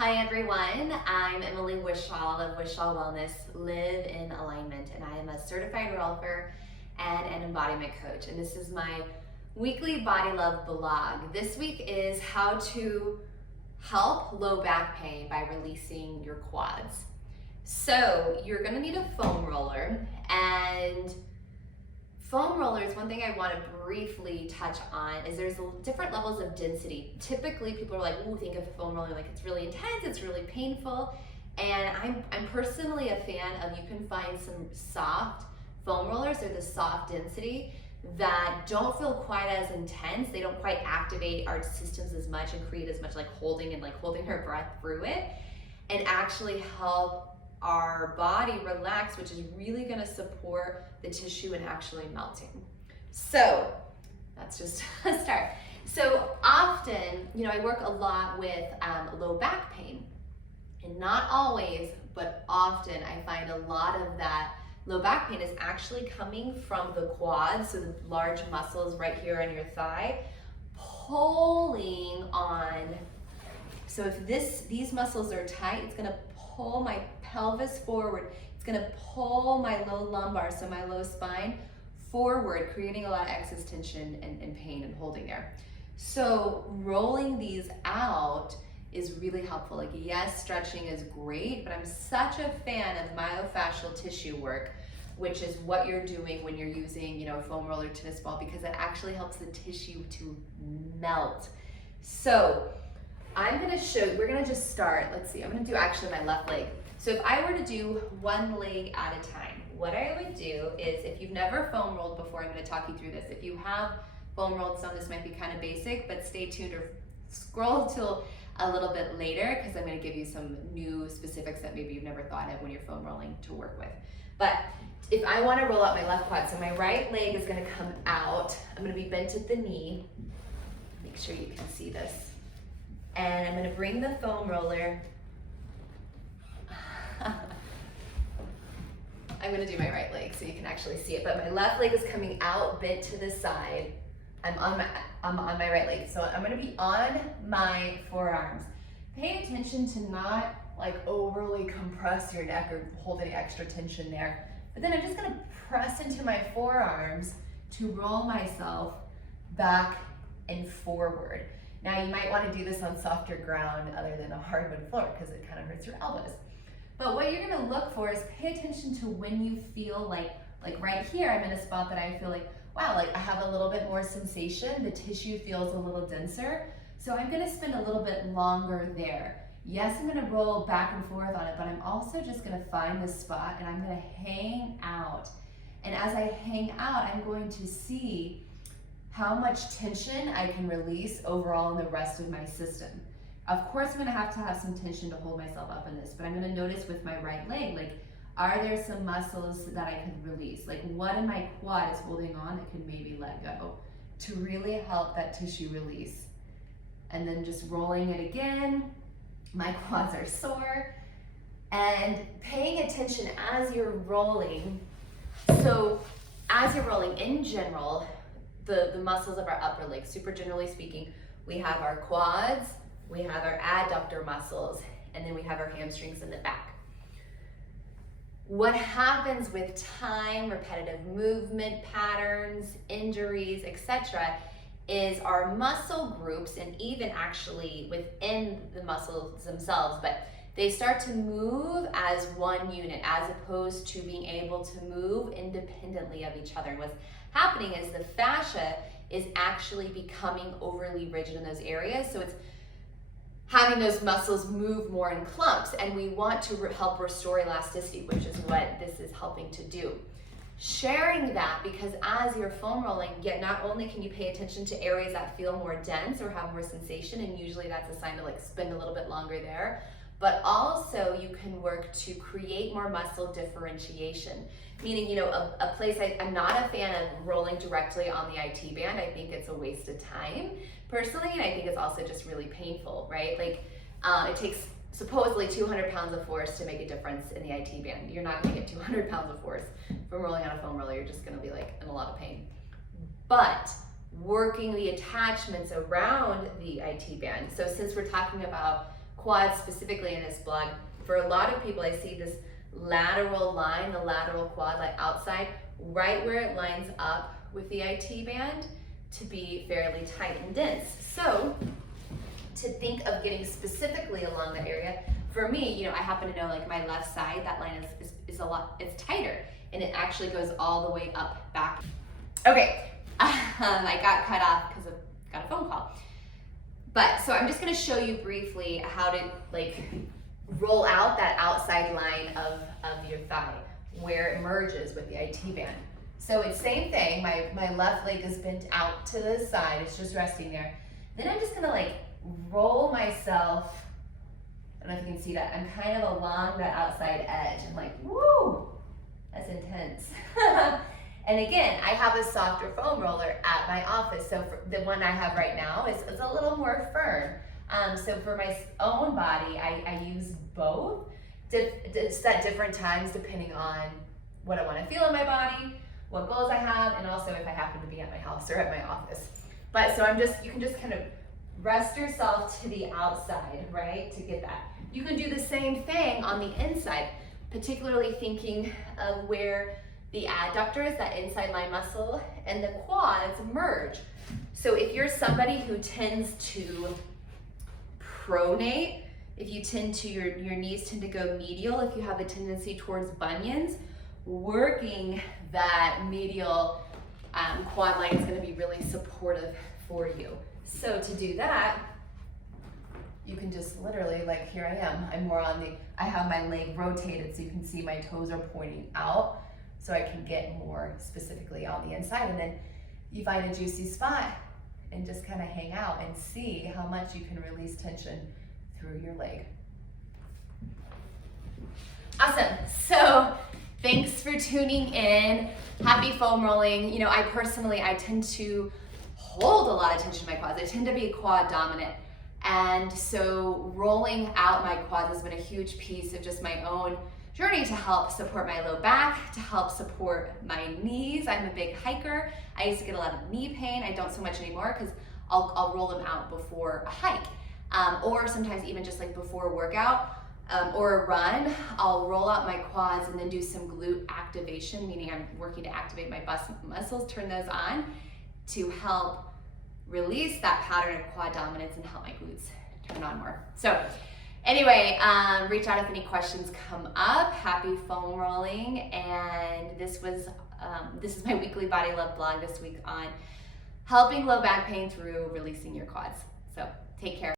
Hi everyone, I'm Emily Wishall of Wishall Wellness Live in Alignment, and I am a certified rolfer and an embodiment coach. And this is my weekly Body Love blog. This week is how to help low back pain by releasing your quads. So you're gonna need a foam roller, and foam rollers, one thing I want to briefly touch on is there's different levels of density. Typically people are like, ooh, think of foam roller like it's really intense, it's really painful. And I'm personally a fan of, you can find some soft foam rollers, they're the soft density that don't feel quite as intense. They don't quite activate our systems as much and create as much like holding her breath through it, and actually help our body relax, which is really going to support the tissue and actually melting. So that's just a start. So often, I work a lot with low back pain, and not always, but often I find a lot of that low back pain is actually coming from the quads, so the large muscles right here on your thigh, pulling on. So if these muscles are tight, it's going to pull my pelvis forward. It's going to pull my low lumbar, so my low spine, forward, creating a lot of excess tension and pain and holding there. So rolling these out is really helpful. Like, yes, stretching is great, but I'm such a fan of myofascial tissue work, which is what you're doing when you're using, a foam roller tennis ball, because it actually helps the tissue to melt. So I'm gonna show you, we're gonna just start, let's see, I'm gonna do actually my left leg. So if I were to do one leg at a time, what I would do is, if you've never foam rolled before, I'm gonna talk you through this. If you have foam rolled some, this might be kind of basic, but stay tuned or scroll till a little bit later, because I'm gonna give you some new specifics that maybe you've never thought of when you're foam rolling to work with. But if I wanna roll out my left quad, so my right leg is gonna come out, I'm gonna be bent at the knee. Make sure you can see this. And I'm gonna bring the foam roller. I'm gonna do my right leg so you can actually see it, but my left leg is coming out, bent to the side. I'm on my right leg, so I'm gonna be on my forearms. Pay attention to not like overly compress your neck or hold any extra tension there. But then I'm just gonna press into my forearms to roll myself back and forward. Now you might want to do this on softer ground other than a hardwood floor, because it kind of hurts your elbows. But what you're going to look for is pay attention to when you feel like right here, I'm in a spot that I feel like, wow, like I have a little bit more sensation, the tissue feels a little denser. So I'm going to spend a little bit longer there. Yes, I'm going to roll back and forth on it, but I'm also just going to find this spot and I'm going to hang out. And as I hang out, I'm going to see how much tension I can release overall in the rest of my system. Of course, I'm gonna have to have some tension to hold myself up in this, but I'm gonna notice with my right leg, like, are there some muscles that I could release? Like, what in my quad is holding on that can maybe let go to really help that tissue release? And then just rolling it again. My quads are sore. And paying attention as you're rolling. So as you're rolling in general, the muscles of our upper leg, super generally speaking, we have our quads, we have our adductor muscles, and then we have our hamstrings in the back. What happens with time, repetitive movement patterns, injuries, etc., is our muscle groups, and even actually within the muscles themselves, but they start to move as one unit as opposed to being able to move independently of each other. And what's happening is the fascia is actually becoming overly rigid in those areas. So it's having those muscles move more in clumps, and we want to help restore elasticity, which is what this is helping to do. Sharing that, because as you're foam rolling, yet not only can you pay attention to areas that feel more dense or have more sensation, and usually that's a sign to like spend a little bit longer there, but also you can work to create more muscle differentiation. Meaning, a place I'm not a fan of rolling directly on the IT band. I think it's a waste of time personally, and I think it's also just really painful, right? Like it takes supposedly 200 pounds of force to make a difference in the IT band. You're not gonna get 200 pounds of force from rolling on a foam roller. You're just gonna be like in a lot of pain. But working the attachments around the IT band. So since we're talking about quads specifically in this blog. For a lot of people, I see this lateral line, the lateral quad, like outside, right where it lines up with the IT band to be fairly tight and dense. So to think of getting specifically along that area, for me, you know, I happen to know like my left side, that line is a lot, it's tighter, and it actually goes all the way up back. Okay, I got cut off because I got a phone call. But so I'm just gonna show you briefly how to like roll out that outside line of your thigh where it merges with the IT band. So it's same thing, my left leg is bent out to the side, it's just resting there. Then I'm just gonna like roll myself, I don't know if you can see that, I'm kind of along that outside edge. I'm like, woo, that's intense. And again, I have a softer foam roller at my office. So for the one I have right now is a little more firm. So for my own body, I use both. It's at different times depending on what I want to feel in my body, what goals I have, and also if I happen to be at my house or at my office. But so you can just kind of rest yourself to the outside, right, to get that. You can do the same thing on the inside, particularly thinking of where the adductors, that inside line muscle, and the quads merge. So if you're somebody who tends to pronate, if you tend to, your knees tend to go medial, if you have a tendency towards bunions, working that medial quad line is gonna be really supportive for you. So to do that, you can just literally, like here I am, I'm more on I have my leg rotated so you can see my toes are pointing out, so I can get more specifically on the inside. And then you find a juicy spot and just kind of hang out and see how much you can release tension through your leg. Awesome. So thanks for tuning in. Happy foam rolling. You know, I tend to hold a lot of tension in my quads. I tend to be quad dominant. And so rolling out my quads has been a huge piece of just my own journey to help support my low back, to help support my knees. I'm a big hiker. I used to get a lot of knee pain. I don't so much anymore because I'll roll them out before a hike. Or sometimes even just like before a workout or a run, I'll roll out my quads and then do some glute activation, meaning I'm working to activate my muscles, turn those on to help release that pattern of quad dominance and help my glutes turn on more. So anyway, reach out if any questions come up. Happy foam rolling. And this is my weekly Body Love blog this week on helping low back pain through releasing your quads. So take care.